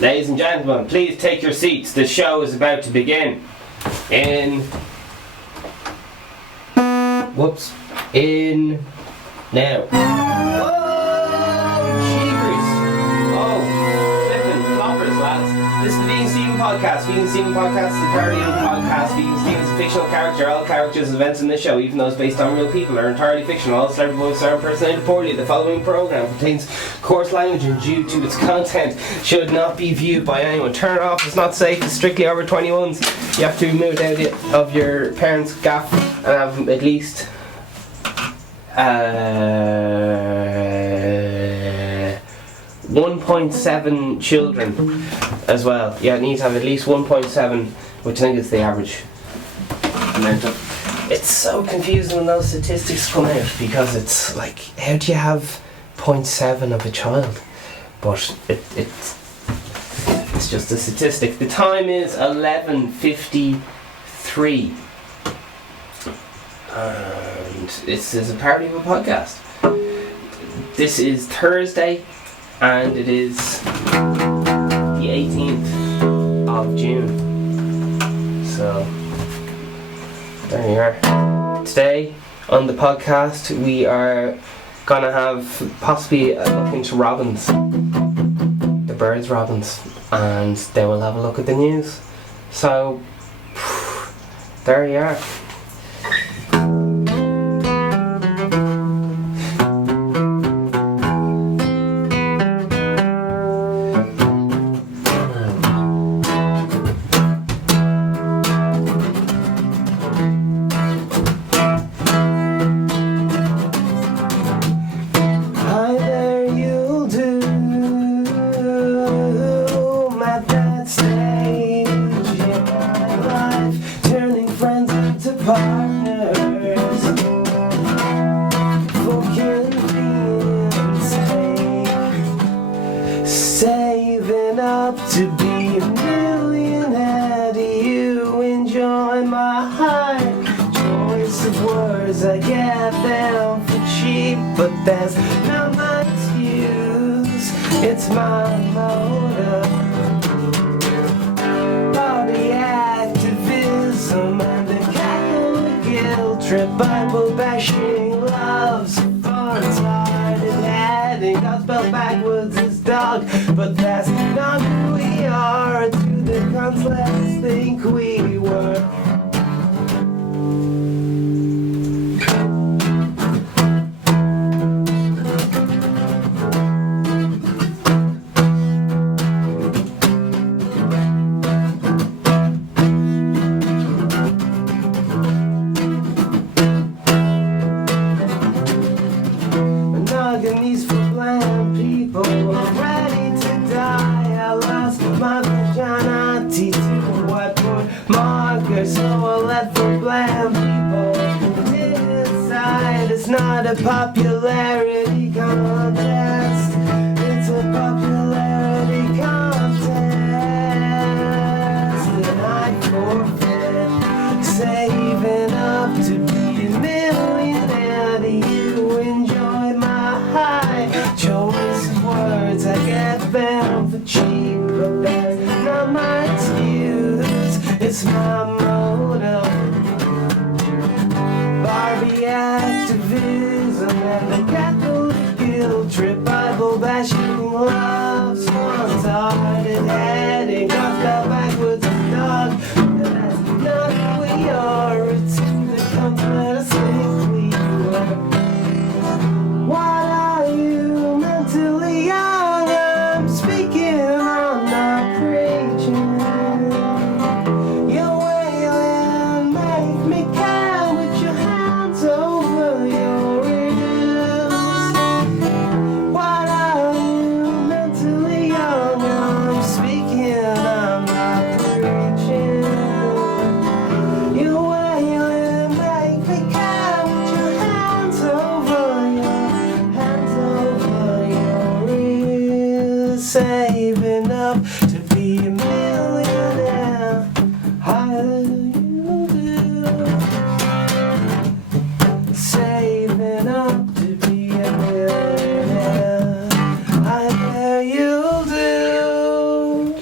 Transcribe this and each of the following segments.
Ladies and gentlemen, please take your seats. The show is about to begin. In now. Oh, cheapers. Oh, flippin' floppers, lads. This is the Vegan Steven podcast. Vegan Steven podcast is a parody of the podcast. Vegan Steven is a fictional character. All characters and events in this show, even those based on real people, are entirely fictional. All celebrity voices are impersonated poorly. The following program contains coarse language and due to its content should not be viewed by anyone. Turn it off. It's not safe. It's strictly over 21s. You have to be moved out of your parents' gaff and have at least 1.7 children as well. Yeah, it needs to have at least 1.7, which I think is the average amount of. It's so confusing when those statistics come out, because it's like, how do you have 0.7 of a child? But it's just a statistic. The time is 11:53. And this is a parody of a podcast. This is Thursday, and it is the 18th of June. So, there you are. Today on the podcast, we are gonna have possibly a look into robins, the birds' robins, and then we'll have a look at the news. So, there you are. Saving up to be a millionaire. Do you enjoy my high choice of words? I get them for cheap, but there's not much use. It's my motive. Body activism and the Catholic guilt trip, Bible bashing, love's fun-hearted heading, got spelled backwards as dog, but that's not who we are. To the cons, let's think we were. Monogamy's for bland people, I'm ready to die. I lost my virginity to a whiteboard marker, so I'll let the bland people decide. It's not a popularity contest, it's a popularity contest. And I forfeit saving up to be a millionaire. Do you enjoy my high choice of words? I get them for cheap, but there's not much use. It's my motive. Barbie activism and the Catholic guilt trip, Bible bashing, love's one-hearted heading, got spelled backwards as dog. That's not who we are. It's who that comes, let us think we were. What are you, mentally young? I'm speaking, I'm not preaching. You're wailing, make me count with your hands over your ears. What are you, mentally young? I'm speaking, I'm not preaching. You're wailing, make me count with your hands over your ears. Saving up to be a millionaire. How do you do? Saving up to be a millionaire. How do you do?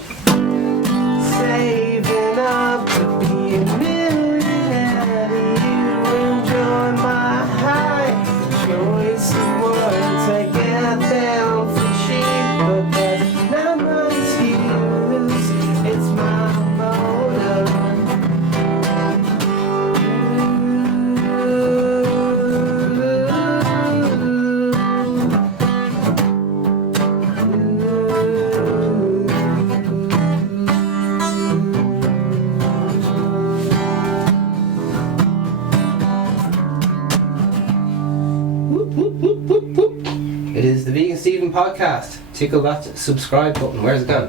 podcast. Tickle that subscribe button. Where's it gone?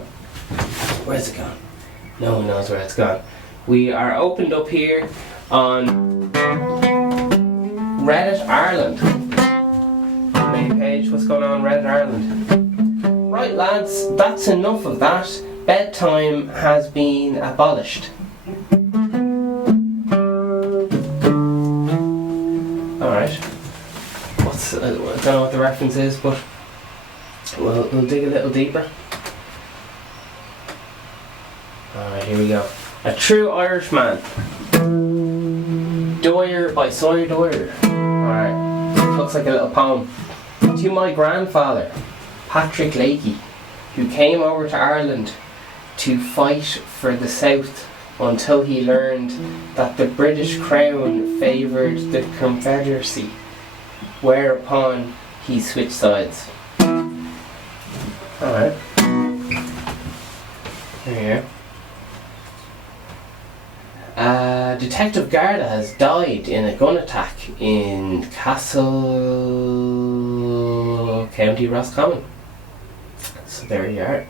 Where's it gone? No one knows where it's gone. We are opened up here on Reddit Ireland. Main page. What's going on Reddit Ireland? Right, lads, that's enough of that. Bedtime has been abolished. Alright. I don't know what the reference is, but we'll dig a little deeper. Alright, here we go. A True Irishman. Dwyer by Sawyer Dwyer. Alright. Looks like a little poem. To my grandfather, Patrick Leahy, who came over to Ireland to fight for the South until he learned that the British Crown favoured the Confederacy, whereupon he switched sides. Alright. There you go. Detective Garda has died in a gun attack in Castle County Roscommon. So there you are.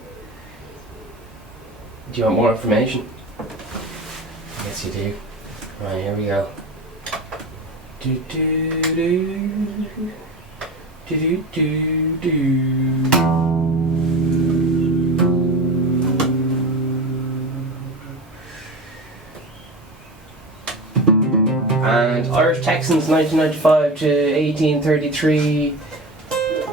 Do you want more information? Yes you do. Right, here we go. Do do do do do do. And Irish Texans 1995 to 1833,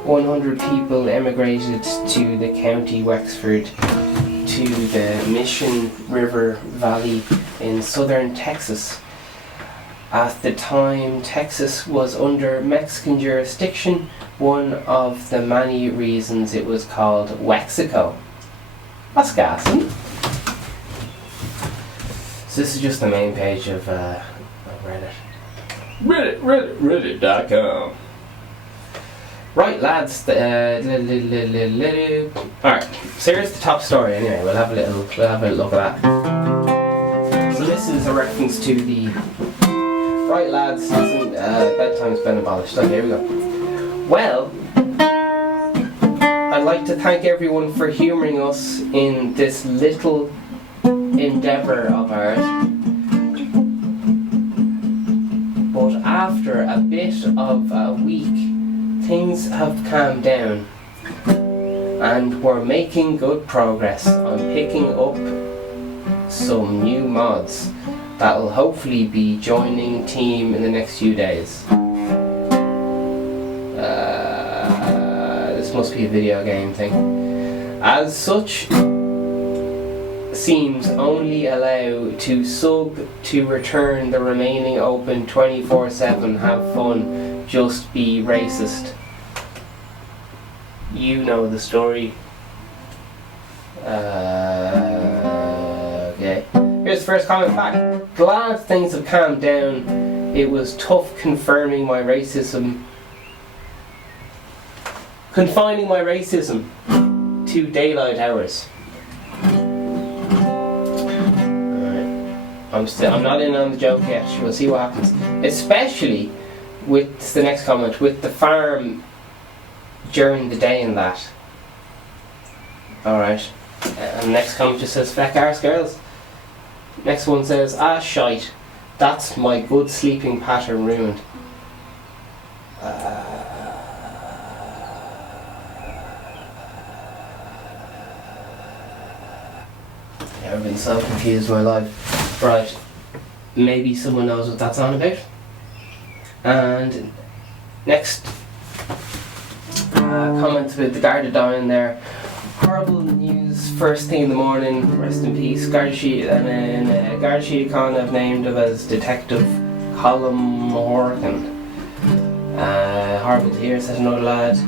100 people emigrated to the County Wexford to the Mission River Valley in southern Texas. At the time, Texas was under Mexican jurisdiction, one of the many reasons it was called Wexico. That's gassing. So this is just the main page of Reddit. Reddit.com. Right, lads. Alright, so here's the top story anyway. We'll have a look at that. So this is a reference to the... Right, lads, listen, bedtime's been abolished. Okay, here we go. Well, I'd like to thank everyone for humouring us in this little endeavour of ours. But after a bit of a week, things have calmed down and we're making good progress on picking up some new mods that will hopefully be joining team in the next few days. This must be a video game thing. As such, seems only allow to sub to return the remaining open 24/7, have fun, just be racist. You know the story. Okay. Here's the first comment back. Glad things have calmed down. It was tough confining my racism to daylight hours. Alright. I'm not in on the joke yet. We'll see what happens. Especially with the next comment, with the farm during the day and that. Alright. And next comment just says, feck arse girls. Next one says, ah shite, that's my good sleeping pattern ruined. Never been so confused in my life. Right, maybe someone knows what that's on about. And next comment with the Garda dying there. Horrible news first thing in the morning, rest in peace, Garda Síochána, and then Garda Síochána have named him as Detective Colm Morgan. Horrible to hear, says another lad.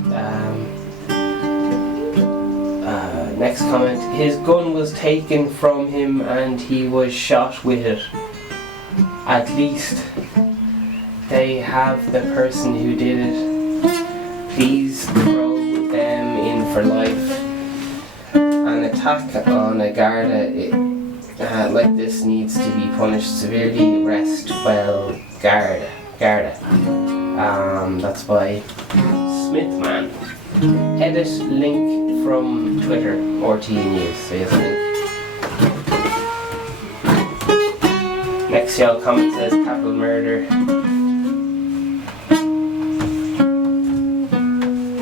Next comment, his gun was taken from him and he was shot with it. At least they have the person who did it. Please throw them in for life. An attack on a Garda like this needs to be punished severely. Rest well, Garda. That's by Smithman. Edit link from Twitter, RT News. So here's a link. Next y'all comment says capital murder.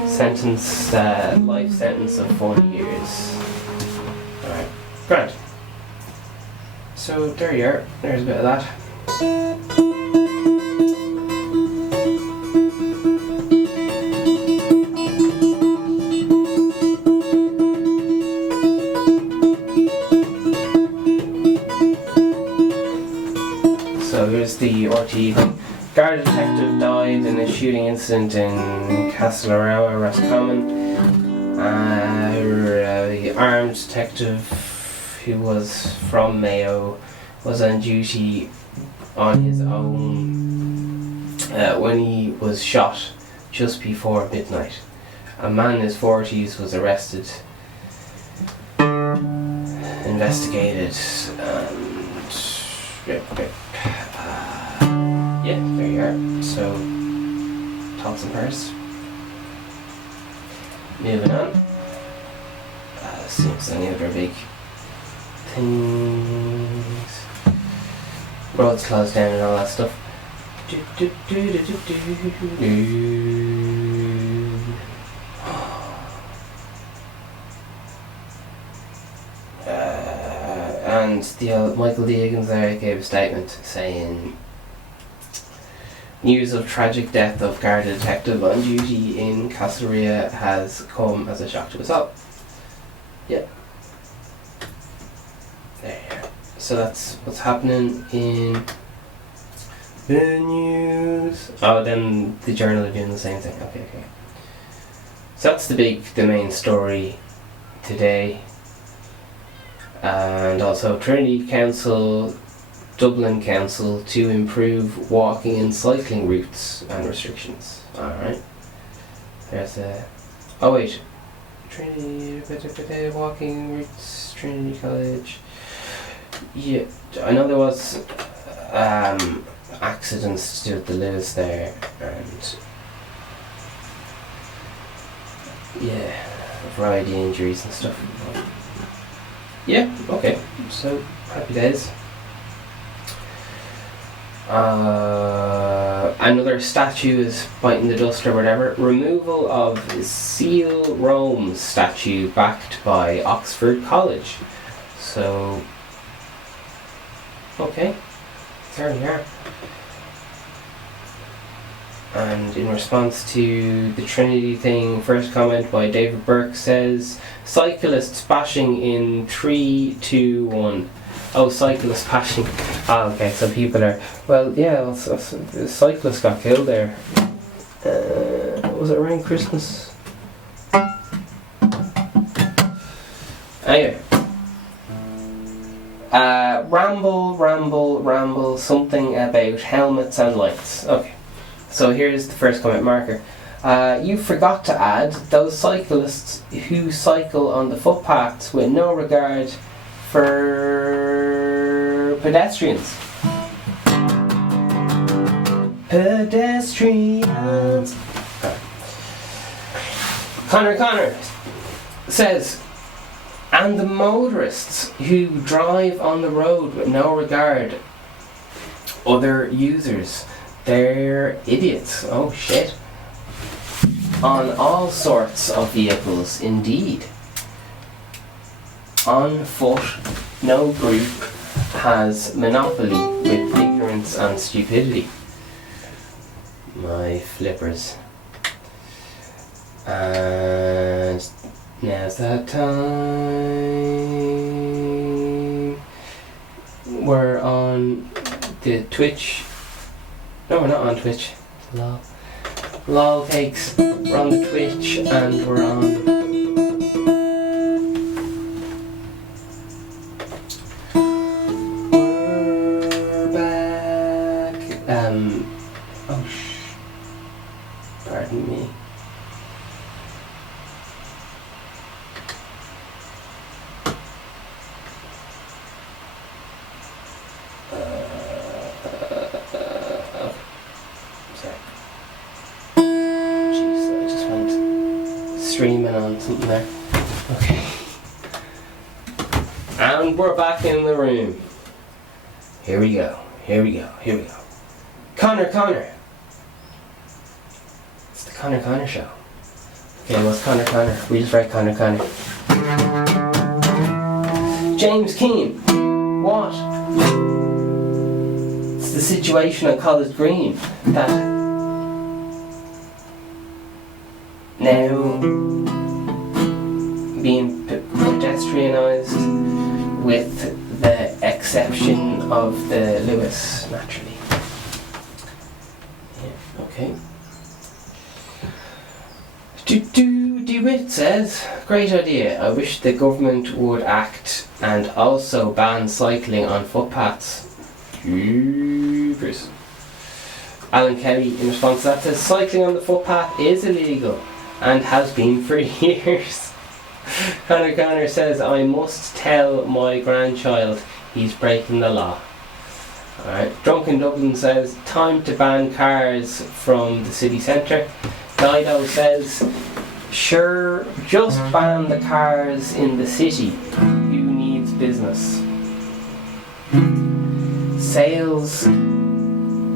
Sentence, life sentence of 40 years. Alright, grand. So there you are, there's a bit of that. So here's the RT thing. Guard detective died in a shooting incident in Castlereagh, Roscommon. The armed detective, who was from Mayo, was on duty on his own when he was shot just before midnight. A man in his 40s was arrested, investigated, and yeah, there you are. So, thoughts and prayers. Moving on. Seems any other big things. Roads closed down and all that stuff. And the Michael Deegan's there gave a statement saying, news of tragic death of guard detective on duty in Castlereagh has come as a shock to us all. Yeah. There you are. So that's what's happening in the news. Oh, then the journal are doing the same thing. Okay. So that's the main story today. And also Trinity Council, Dublin Council to improve walking and cycling routes and restrictions. Alright. There's a... Oh wait. Trinity... walking routes, Trinity College. Yeah, I know there was accidents to do with the Lewis there, and yeah, a variety of injuries and stuff. Yeah, okay, so happy days. Another statue is biting the dust or whatever. Removal of Seal Rome's statue backed by Oxford College. So, okay, there we are. And in response to the Trinity thing, first comment by David Burke says, cyclists bashing in 3, 2, 1. Oh, cyclists bashing. Oh, okay, so people are... Well, yeah, the cyclist got killed there. Was it around Christmas? Anyway. Ramble, something about helmets and lights. Okay, so here's the first comment marker. You forgot to add those cyclists who cycle on the footpaths with no regard for pedestrians. Pedestrians. Connor says, and the motorists who drive on the road with no regard other users, they're idiots. Oh shit. On all sorts of vehicles, indeed. On foot, no group has monopoly with ignorance and stupidity. My flippers. And now's that time. We're on the Twitch. No, we're not on Twitch. Lol cakes. We're on the Twitch and we're on... We're back. Pardon me. streaming on something there. Okay. And we're back in the room. Here we go. Connor. It's the Connor show. Okay, what's Connor? We just write Connor. James Keane. What? It's the situation on College Green that now being pedestrianised with the exception of the Lewis, naturally. Yeah, okay. DeWitt says, great idea. I wish the government would act and also ban cycling on footpaths. Jeepers. Alan Kelly in response to that says, cycling on the footpath is illegal and has been for years. Connor says, I must tell my grandchild he's breaking the law. Alright. Drunken Dublin says, time to ban cars from the city centre. Dido says, sure, just ban the cars in the city. Who needs business? Sales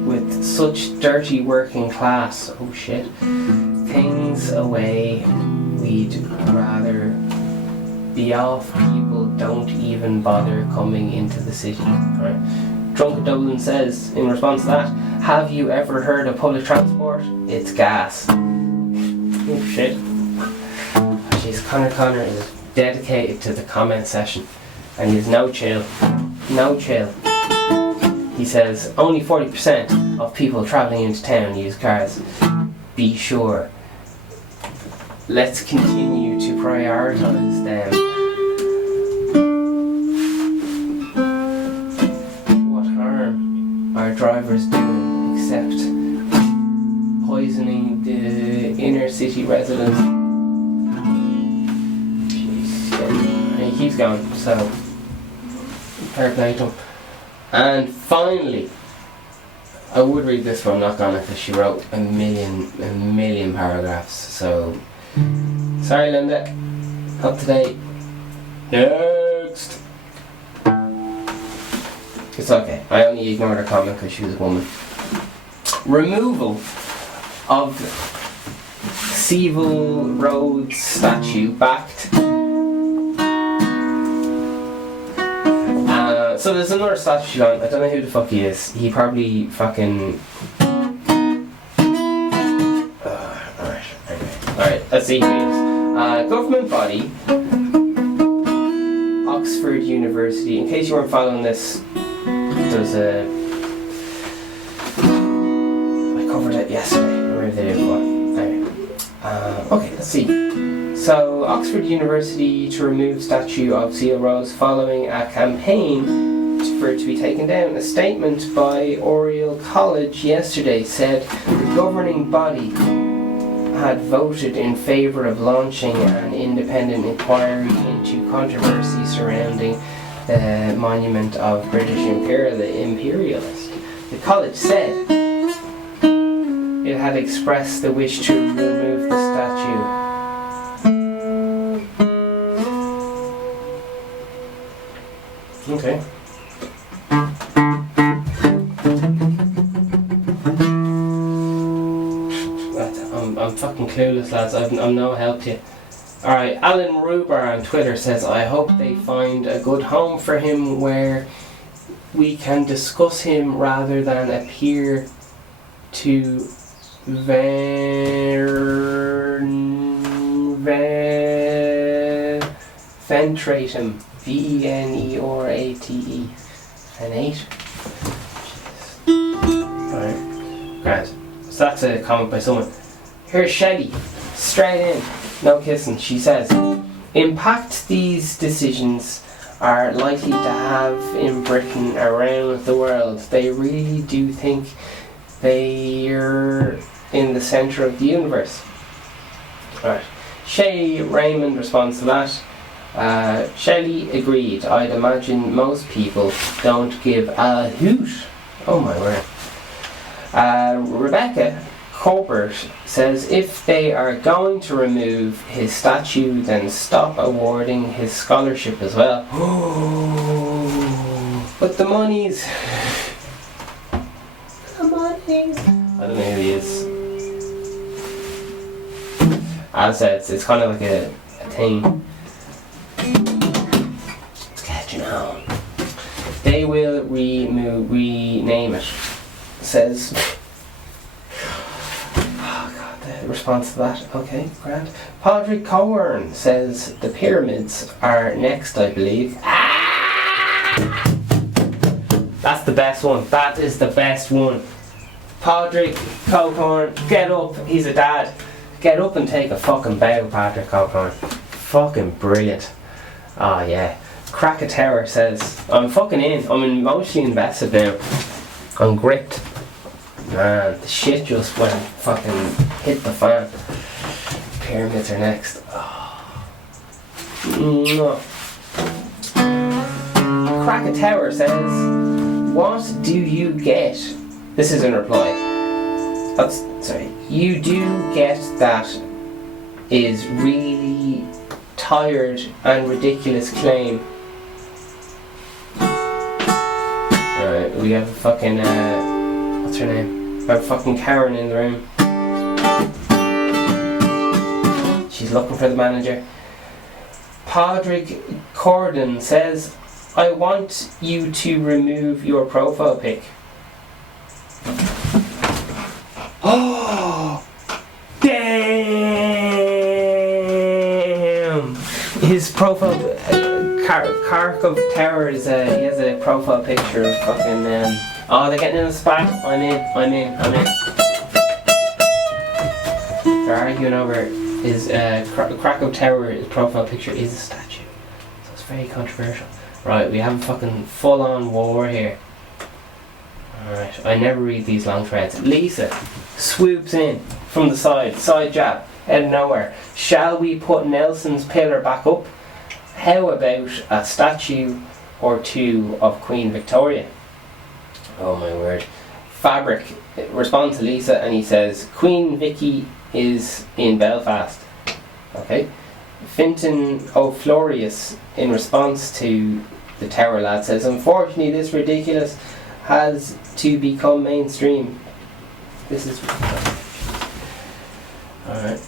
with such dirty working class, oh shit, things away, we'd rather be off. People don't even bother coming into the city. Right. Drunken Dublin says, in response to that, have you ever heard of public transport? It's gas. Oh shit. Jeez, Connor is dedicated to the comment session and he has no chill. He says, only 40% of people travelling into town use cars. Be sure. Let's continue to prioritise them. What harm are drivers doing except poisoning the inner city residents? Jeez, yeah. He keeps going, so fair play to him. And finally, I would read this, but I'm not gonna because she wrote a million paragraphs. So sorry, Linda. Up to date. Next. It's okay. I only ignored her comment because she was a woman. Removal of Seville Road statue backed. So there's another statue on. I don't know who the fuck he is. He probably fucking. Alright, let's see who he is. Government body, Oxford University. In case you weren't following this, there's a. I covered it yesterday, or the day before. Anyway. Okay, let's see. So, Oxford University to remove statue of Seal Rose following a campaign for it to be taken down. A statement by Oriel College yesterday said the governing body had voted in favour of launching an independent inquiry into controversy surrounding the monument of British imperialists. The college said it had expressed the wish to remove the statue. Okay. I'm fucking clueless, lads. I'm no help to you. Alright, Alan Ruber on Twitter says, I hope they find a good home for him where we can discuss him rather than appear to ventrate him. Venerate. Venate? Alright, great. So that's a comment by someone. Here's Shelley, straight in, no kissing. She says, impact these decisions are likely to have in Britain around the world. They really do think they're in the centre of the universe. Right. Shay Raymond responds to that. Shelley agreed. I'd imagine most people don't give a hoot. Oh my word. Rebecca Corbett says if they are going to remove his statue, then stop awarding his scholarship as well. But the monies. The monies. I don't know who he is. As I said, it's kind of like a thing. It's catching on. They will rename it. Says. Response to that. Okay, grand. Padraig Cowan says the pyramids are next, I believe. That's the best one. That is the best one. Padraig Cowan, get up. He's a dad. Get up and take a fucking bow, Padraig Cowan. Fucking brilliant. Oh yeah. Krakatoa says, I'm fucking in. I'm emotionally invested now. I'm gripped. Man, the shit just went fucking hit the fan. Pyramids are next. Oh. Krakatoa says, what do you get? This is in reply. You do get that is really tired and ridiculous claim. Alright, we have a fucking what's her name? We have fucking Karen in the room. She's looking for the manager. Padraig Corden says, I want you to remove your profile pic. Oh, damn! His profile, Kharkov Tower is he has a profile picture of fucking. Oh, they're getting in a spat. I'm in. They're arguing over his Krakow Tower. His profile picture is a statue, so it's very controversial. Right, we have a fucking full-on war here. Alright, I never read these long threads. Lisa swoops in from the side jab, out of nowhere. Shall we put Nelson's pillar back up? How about a statue or two of Queen Victoria? Oh my word. Fabric responds to Lisa and he says, Queen Vicky is in Belfast. Okay. Fintan O'Florius, in response to the Tower lad, says, unfortunately this ridiculous has to become mainstream. This is alright.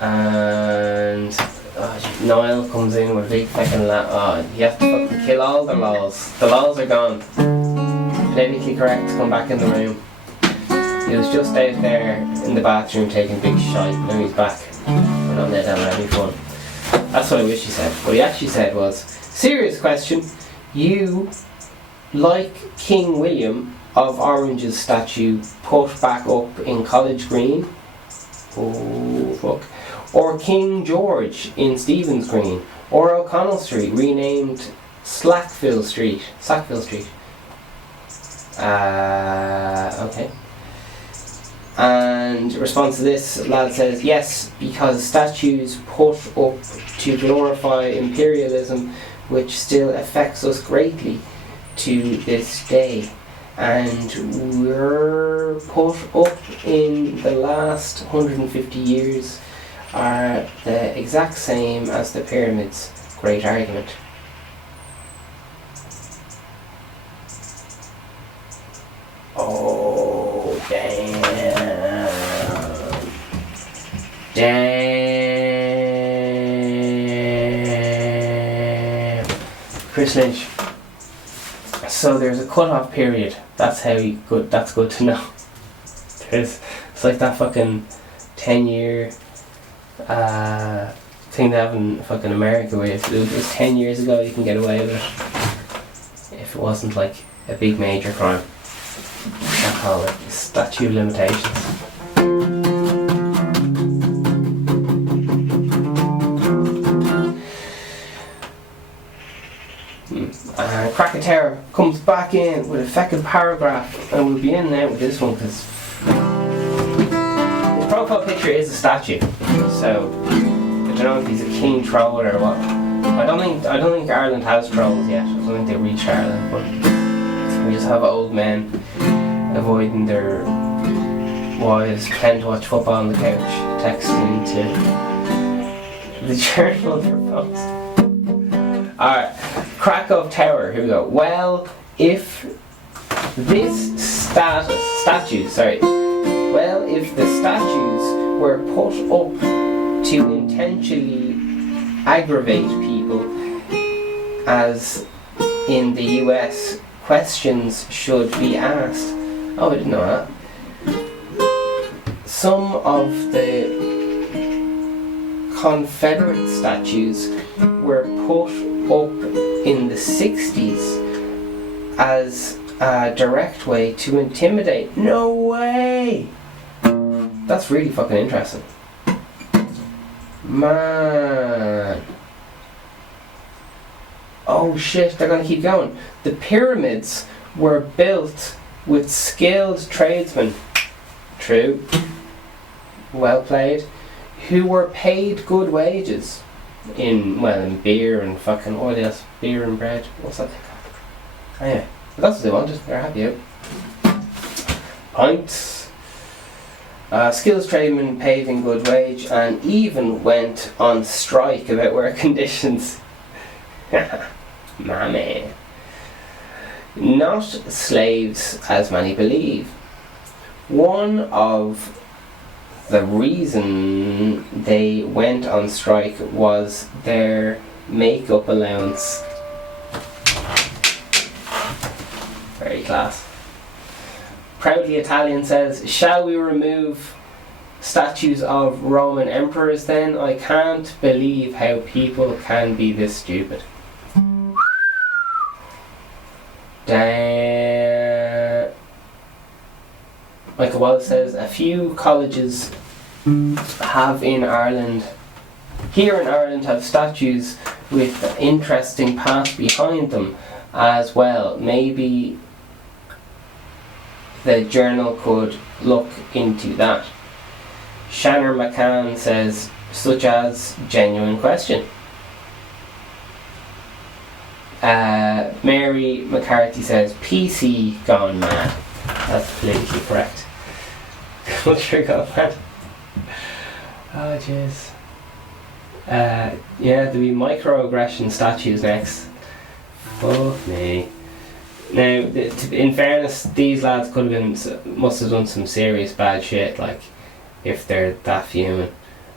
And Niall comes in with a big fucking you have to fucking kill all the laws. The laws are gone. Politically correct, come back in the room. He was just out there in the bathroom taking big shite. Now he's back. We're not let down any fun. That's what I wish he said. What he actually said was, serious question, you like King William of Orange's statue put back up in College Green? Oh fuck. Or King George in Stephen's Green? Or O'Connell Street renamed Sackville Street? Okay. And response to this, lad says, yes, because statues put up to glorify imperialism, which still affects us greatly to this day. And we're put up in the last 150 years are the exact same as the pyramids. Great argument. Oh, damn. Chris Lynch. So there's a cut-off period. That's good to know. It's like that fucking 10-year thing they have in fucking America where if it was 10 years ago you can get away with it. If it wasn't like a big major crime. I call it statute of limitations. Krakatoa comes back in with a fucking paragraph, and we'll be in there with this one because the profile picture is a statue. So I don't know if he's a king troll or what. I don't think Ireland has trolls yet. I don't think they reached Ireland, but we just have old men avoiding their wives pretend to watch football on the couch, texting to the journal of their phones. Alright, Krakow Tower, here we go. Well, if the statues were put up to intentionally aggravate people, as in the US, questions should be asked. Oh, I didn't know that. Some of the Confederate statues were put up in the 60s as a direct way to intimidate. No way! That's really fucking interesting. Man. Oh shit, they're gonna keep going. The pyramids were built with skilled tradesmen. True. Well played. Who were paid good wages in beer and fucking oil, yes, beer and bread. What's that thing called? Anyway, that's what they wanted. They're happy out. Pints. Skills tradesmen paid in good wage and even went on strike about work conditions. My man. Not slaves as many believe. One of the reason they went on strike was their makeup allowance. Very class. Proudly Italian says, shall we remove statues of Roman emperors then? I can't believe how people can be this stupid. Michael Wallace says, a few colleges have in Ireland, here in Ireland, have statues with interesting past behind them as well. Maybe the journal could look into that. Shannon McCann says, such as genuine question. Mary McCarthy says, PC gone mad. That's politically correct. Culture gone mad. Oh jeez. Yeah, there'll be microaggression statues next. Fuck me. Now, in fairness, these lads must have done some serious bad shit, like, if they're that human.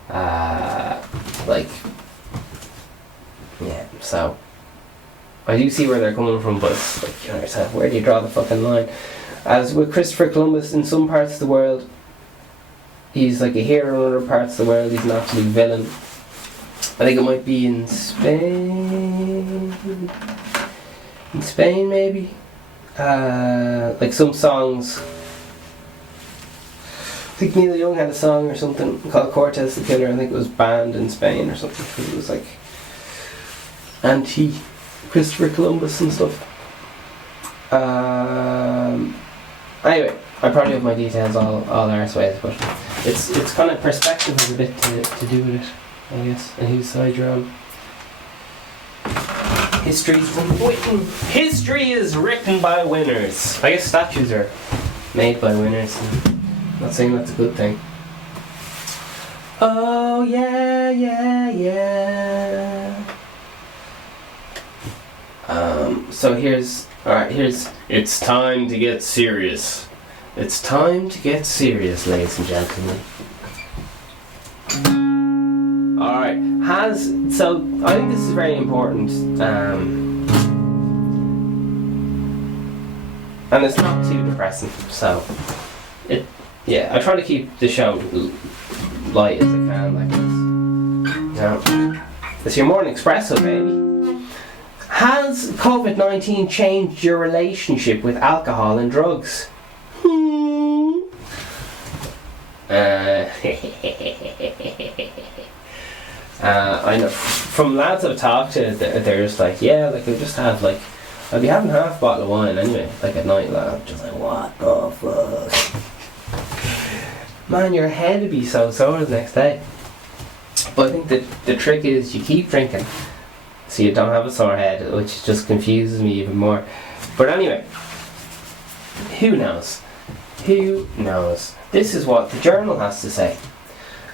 Like, yeah, so I do see where they're coming from, but it's like, you know yourself, where do you draw the fucking line? As with Christopher Columbus, in some parts of the world, he's like a hero, in other parts of the world, he's an absolute villain. I think it might be in Spain. In Spain, maybe? Like some songs. I think Neil Young had a song or something called Cortez the Killer. I think it was banned in Spain or something because it was like anti-Christopher Columbus and stuff. Anyway, I probably have my details all arseways, but it's kind of perspective has a bit to do with it, I guess, and whose side you're on. History is written by winners. I guess statues are made by winners. I'm not saying that's a good thing. Oh yeah. So here's it's time to get serious. It's time to get serious, ladies and gentlemen. Alright, so I think this is very important, and it's not too depressing, so I try to keep the show light as I can, like this. Now, it's your morning espresso, baby. Has COVID-19 changed your relationship with alcohol and drugs? I know from lads I've talked to, they're just like, yeah, like I just have like, I'll be having half a bottle of wine anyway, like at night, lad. I'm just like, what the fuck? Man, your head would be so sore the next day. But I think the trick is you keep drinking, so you don't have a sore head, which just confuses me even more. But anyway, who knows? This is what the journal has to say.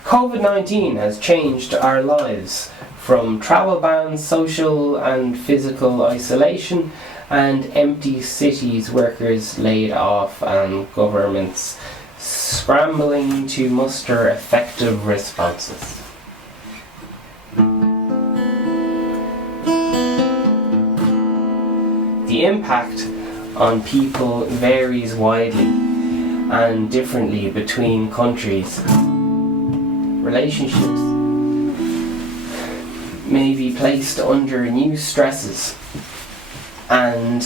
COVID-19 has changed our lives from travel bans, social and physical isolation, and empty cities, workers laid off, and governments scrambling to muster effective responses. The impact on people varies widely and differently between countries. Relationships may be placed under new stresses, and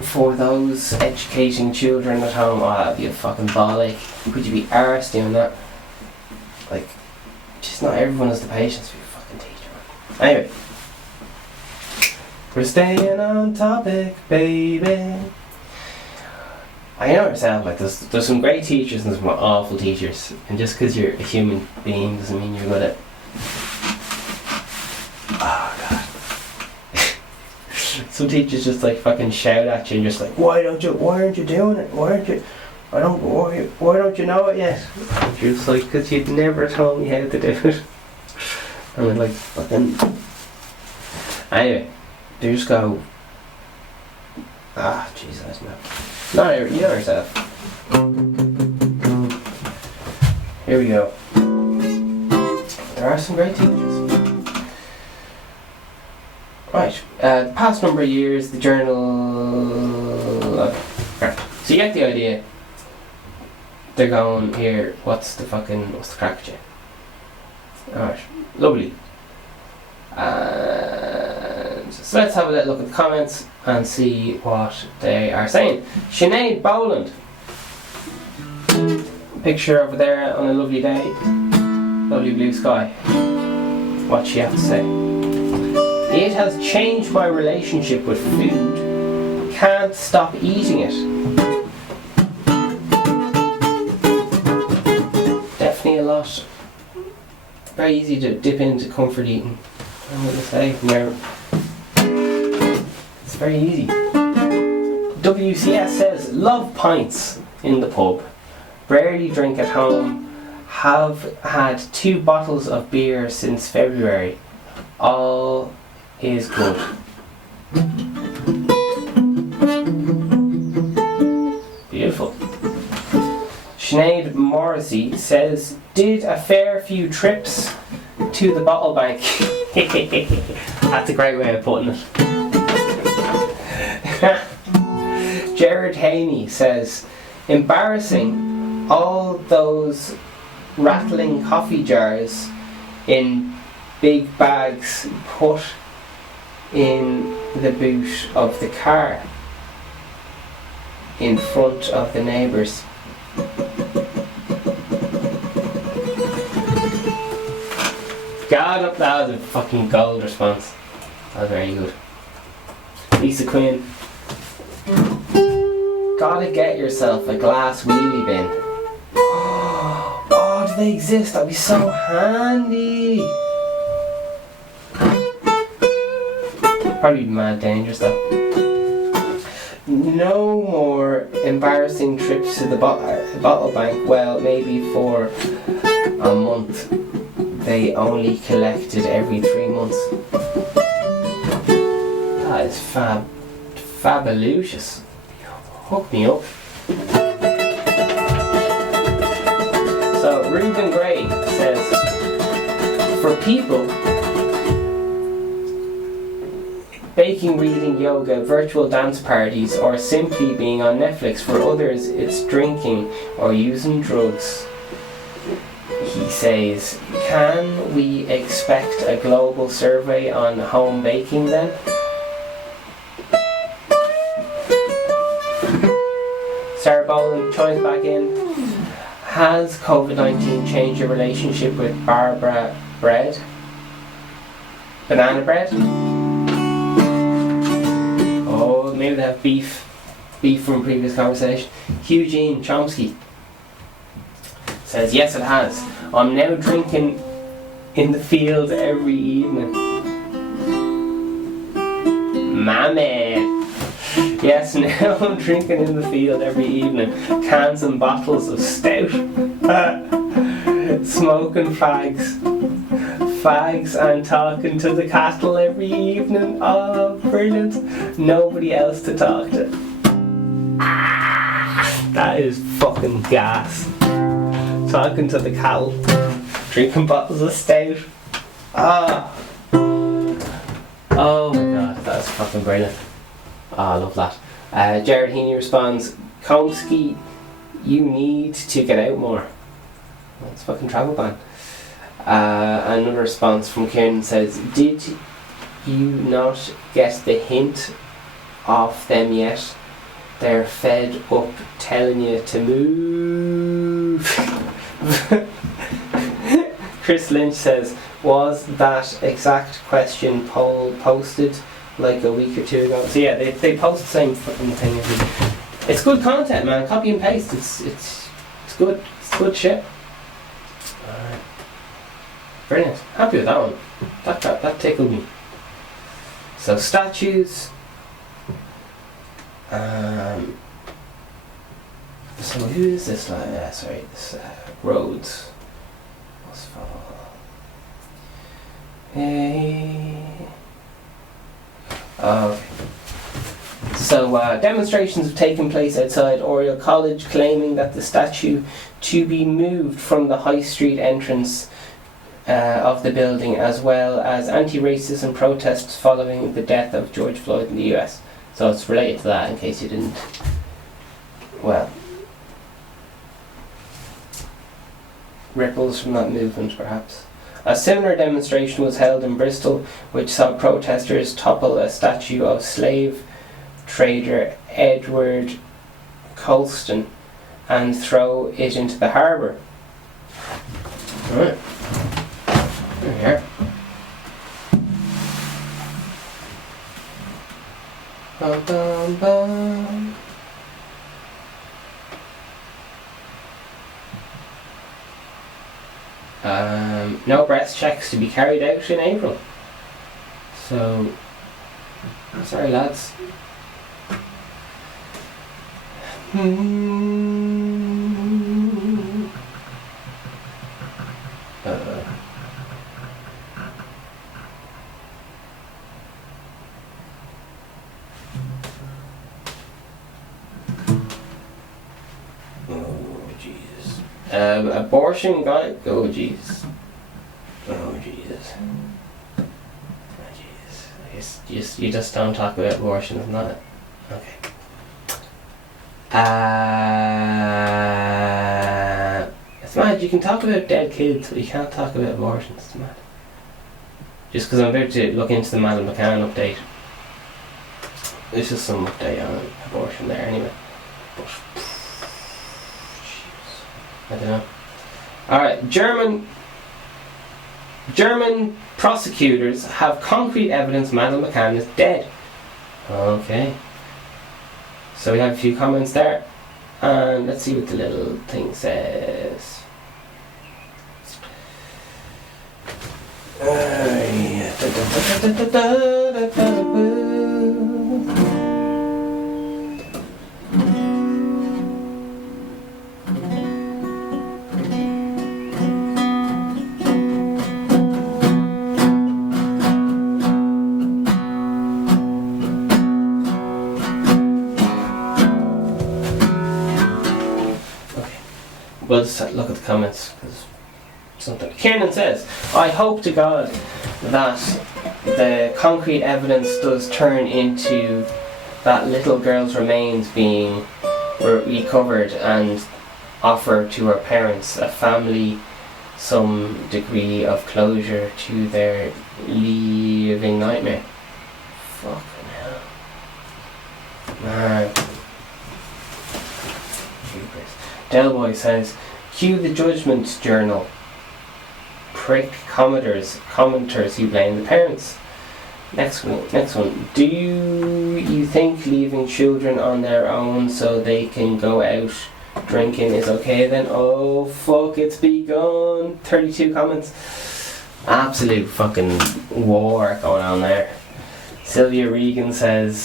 for those educating children at home, that'd be a fucking ball ache. Could you be arsed doing that? Like, just not everyone has the patience for your fucking teacher. Anyway, we're staying on topic, baby. I know yourself, like there's some great teachers and some awful teachers, and just because you're a human being doesn't mean you're good at. Oh god. Some teachers just like fucking shout at you and just like, why aren't you doing it? Why don't you know it yet? And you're just like, because you'd never told me how to do it. And we're like, fucking. Anyway, they just go, Jesus, no. No, you know yourself. Here we go. There are some great teachers. Right, the past number of years, the journal... right. So you get the idea. They're going, here, what's the crack with you? Alright, lovely. And so let's have a little look at the comments and see what they are saying. Sinead Boland. Picture over there on a lovely day. Lovely blue sky. What she has to say. It has changed my relationship with food. Can't stop eating it. Definitely a lot. Very easy to dip into comfort eating. I'm going to say now. It's very easy. WCS says, love pints in the pub. Rarely drink at home. Have had 2 bottles of beer since February. All is good. Beautiful. Sinead Morrissey says, did a fair few trips to the bottle bank. That's a great way of putting it. Jared Haney says, embarrassing, all those rattling coffee jars in big bags put in the boot of the car in front of the neighbours. God, that was a fucking gold response. That was very good. Lisa Quinn. Gotta get yourself a glass wheelie bin. Oh, do they exist? That'd be so handy. Probably mad dangerous though. No more embarrassing trips to the bottle bank. Well, maybe for a month. They only collected every 3 months. That is fabulous. Hook me up. So Reuben Gray says, for people, baking, reading, yoga, virtual dance parties, or simply being on Netflix. For others, it's drinking or using drugs. He says, can we expect a global survey on home baking then? Sarah Boland chimes back in. Has COVID-19 changed your relationship with Barbara bread? Banana bread? Oh, maybe they have beef from previous conversation. Eugene Chomsky says, yes it has. I'm now drinking in the field every evening. My man. Yes, now I'm drinking in the field every evening. Cans and bottles of stout. Smoking fags and talking to the cattle every evening. Oh, brilliant. Nobody else to talk to. That is fucking gas. Talking to the cattle. Drinking bottles of stout. Ah. Oh my god, that's fucking brilliant. Oh, I love that. Jared Heaney responds, Komsky, you need to get out more. That's fucking travel ban. Another response from Kieran says, did you not get the hint off them yet? They're fed up telling you to move. Chris Lynch says, was that exact question poll posted like a week or two ago? So yeah, they post the same fucking thing every day. It's good content, man. Copy and paste. It's good. It's good shit. Alright. Brilliant. Happy with that one. That tickled me. So statues. So who is this? This Rhodes. What's for? Okay. So demonstrations have taken place outside Oriel College claiming that the statue to be moved from the High Street entrance of the building, as well as anti-racism protests following the death of George Floyd in the US. So it's related to that, in case you didn't. Well, ripples from that movement, perhaps. A similar demonstration was held in Bristol, which saw protesters topple a statue of slave trader Edward Colston and throw it into the harbour. Right. There we are. Bum, bum, bum. No breast checks to be carried out in April. So, sorry lads. Abortion guy. Oh Jesus. Oh Jesus. Oh Jesus. You just don't talk about abortion, isn't that it? Okay. It's mad. You can talk about dead kids, but you can't talk about abortions. It's mad. Just because I'm about to look into the Madeleine McCann update. There's just some update on abortion there anyway. But I don't know. Alright, German prosecutors have concrete evidence Madeleine McCann is dead. Okay. So we have a few comments there. And let's see what the little thing says. We'll just look at the comments. Something. Kiernan says, I hope to God that the concrete evidence does turn into that little girl's remains being recovered and offer to her parents, a family, some degree of closure to their living nightmare. Fucking hell. Man. Delboy says, cue the judgment journal. Prick commenters who blame the parents. Next one. Do you think leaving children on their own so they can go out drinking is okay then? Oh fuck, it's begun. 32 comments. Absolute fucking war going on there. Sylvia Regan says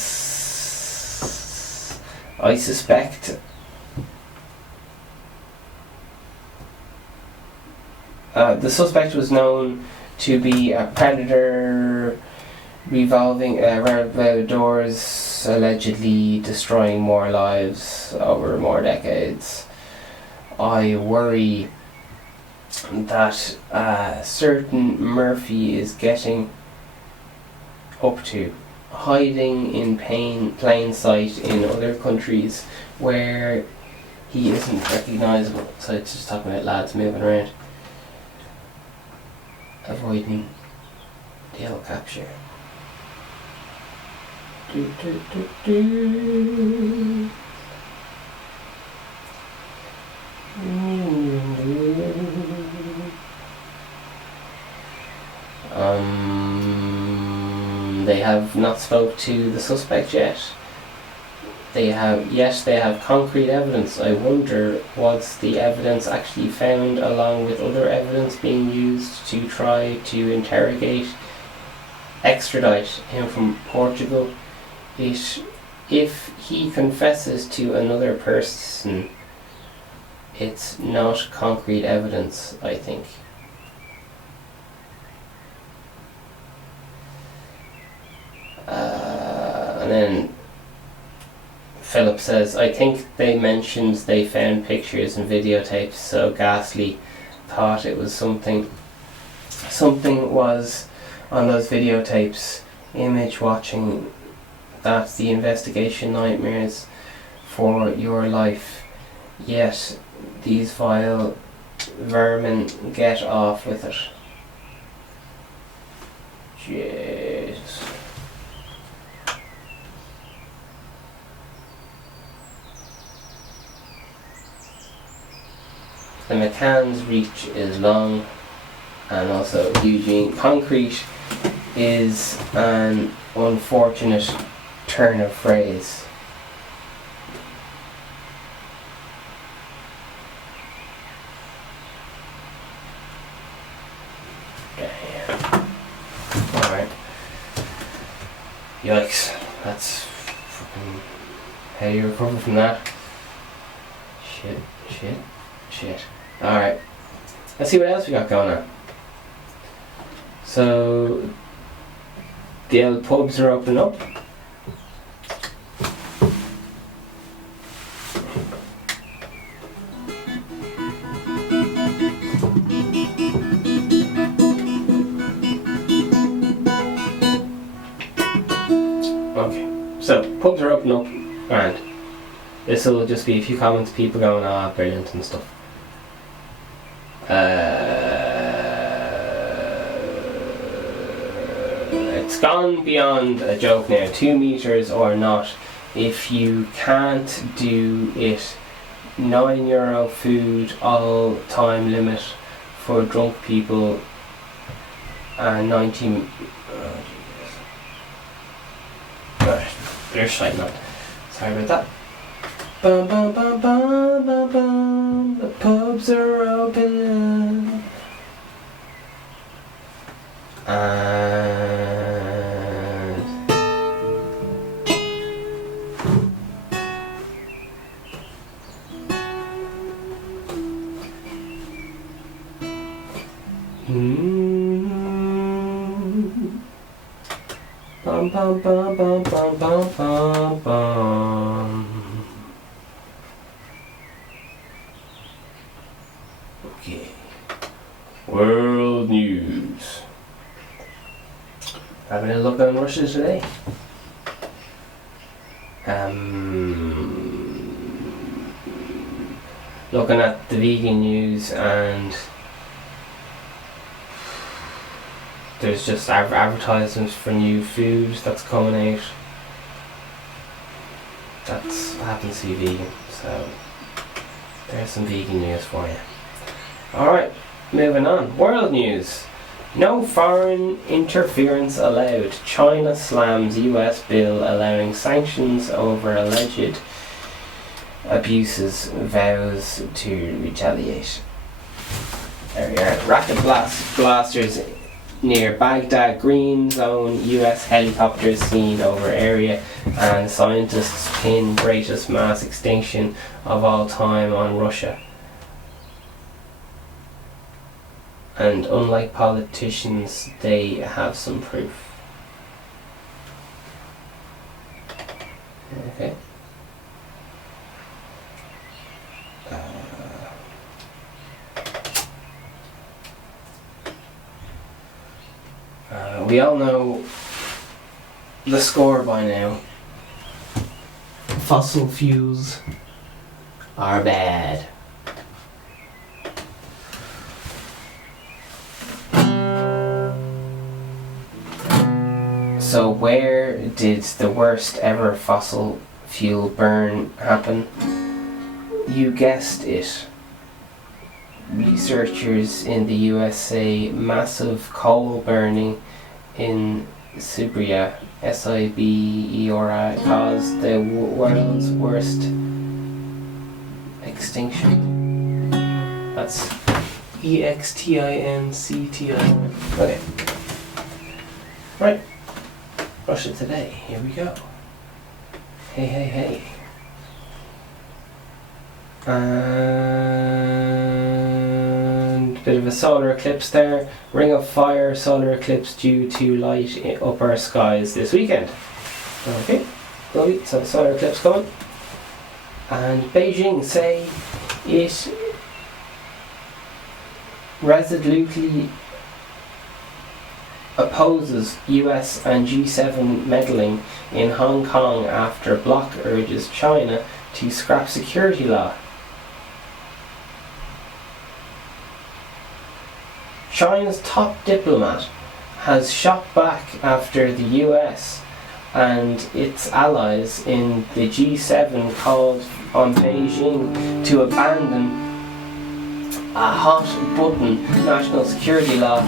I suspect the suspect was known to be a predator revolving around doors, allegedly destroying more lives over more decades. I worry that certain Murphy is getting up to, hiding in plain sight in other countries where he isn't recognisable. So it's just talking about lads moving around, avoiding tail capture. They have not spoke to the suspect yet. They have concrete evidence. I wonder, was the evidence actually found along with other evidence being used to try to extradite him from Portugal? If he confesses to another person, it's not concrete evidence, I think. And then Philip says, I think they mentioned they found pictures and videotapes so ghastly, thought it was something was on those videotapes, image watching, that's the investigation nightmares for your life, yet these vile vermin get off with it. Jesus. The McCann's reach is long and also Eugene. Concrete is an unfortunate turn of phrase. Alright. Yikes. That's fucking... How do you recover from that? Shit. Alright. Let's see what else we got going on. So, the old pubs are opening up. Okay, so pubs are opening up, and this will just be a few comments, people going, ah, brilliant and stuff. It's gone beyond a joke now. 2 meters or not, if you can't do it, €9 food all time limit for drunk people, and 19. Alright, they're shite now. Sorry about that. Bum bum bum bum bum bum. The pubs are open. And bum bum bum bum bum bum bum bum. Okay. World news. Having a look on Russia today. Looking at the vegan news, and there's just advertisements for new food that's coming out. That's happens to be vegan, so there's some vegan news for you. Alright, moving on. World news. No foreign interference allowed. China slams US bill allowing sanctions over alleged abuses, vows to retaliate. There we are. Rocket blasters near Baghdad. Green zone. US helicopters seen over area. and scientists pin greatest mass extinction of all time on Russia. And unlike politicians, they have some proof. Okay. We all know the score by now. Fossil fuels are bad. So where did the worst ever fossil fuel burn happen? You guessed it. Researchers in the USA, massive coal burning in Siberia, Siberia, caused the world's worst extinction. That's extinct. Okay. Right. Russia Today. Here we go. Hey. And bit of a solar eclipse there. Ring of fire solar eclipse due to light up our skies this weekend. Okay, lovely. So solar eclipse coming. And Beijing say it resolutely opposes US and G7 meddling in Hong Kong after bloc urges China to scrap security law. China's top diplomat has shot back after the US and its allies in the G7 called on Beijing to abandon a hot button national security law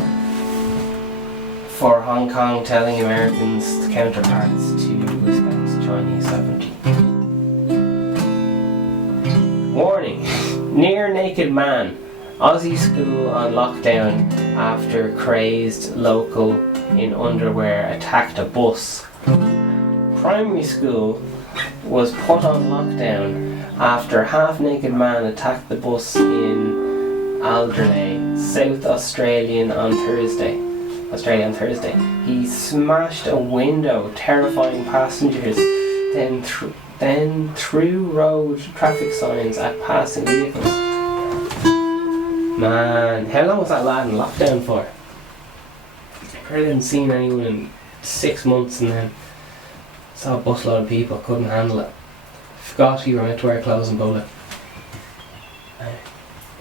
for Hong Kong, telling Americans' counterparts to respect Chinese sovereignty. Warning: near naked man. Aussie school on lockdown after crazed local in underwear attacked a bus. Primary school was put on lockdown after half-naked man attacked the bus in Alderley, South Australia on Thursday. He smashed a window, terrifying passengers, then threw road traffic signs at passing vehicles. Man, how long was that lad in lockdown for? I probably hadn't seen anyone in 6 months and then saw a busload of people, couldn't handle it. Forgot you were meant to wear clothes in public.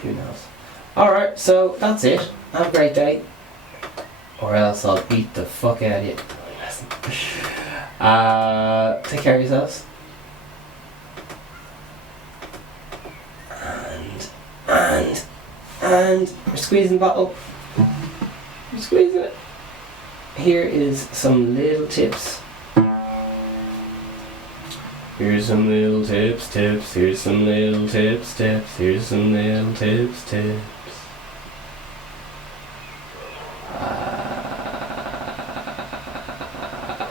Who knows? Alright, so that's it. Have a great day. Or else I'll beat the fuck out of you. Take care of yourselves. And we're squeezing the bottle. We're squeezing it. Here is some little tips. Here's some little tips. Here's some little tips. Here's some little tips.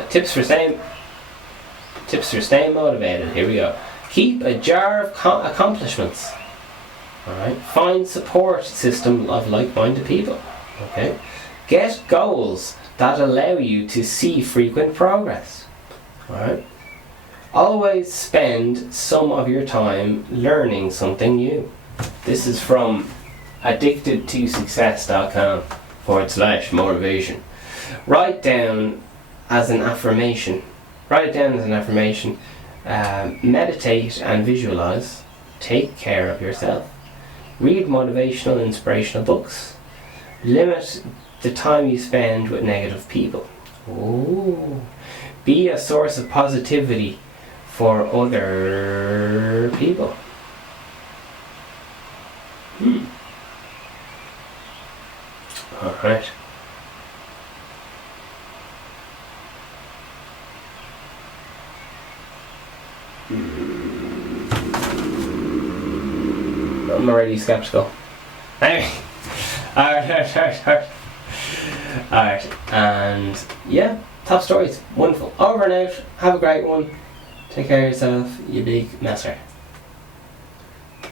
Tips for staying motivated. Here we go. Keep a jar of accomplishments. Alright. Find support system of like-minded people. Okay. Get goals that allow you to see frequent progress. Alright. Always spend some of your time learning something new. This is from addictedtosuccess.com/motivation. Write it down as an affirmation. Meditate and visualize. Take care of yourself. Read motivational, inspirational books. Limit the time you spend with negative people. Ooh. Be a source of positivity for other people. Alright. I'm already skeptical. Anyway. Alright. And yeah, Top stories. Wonderful. Over and out. Have a great one. Take care of yourself, you big messer.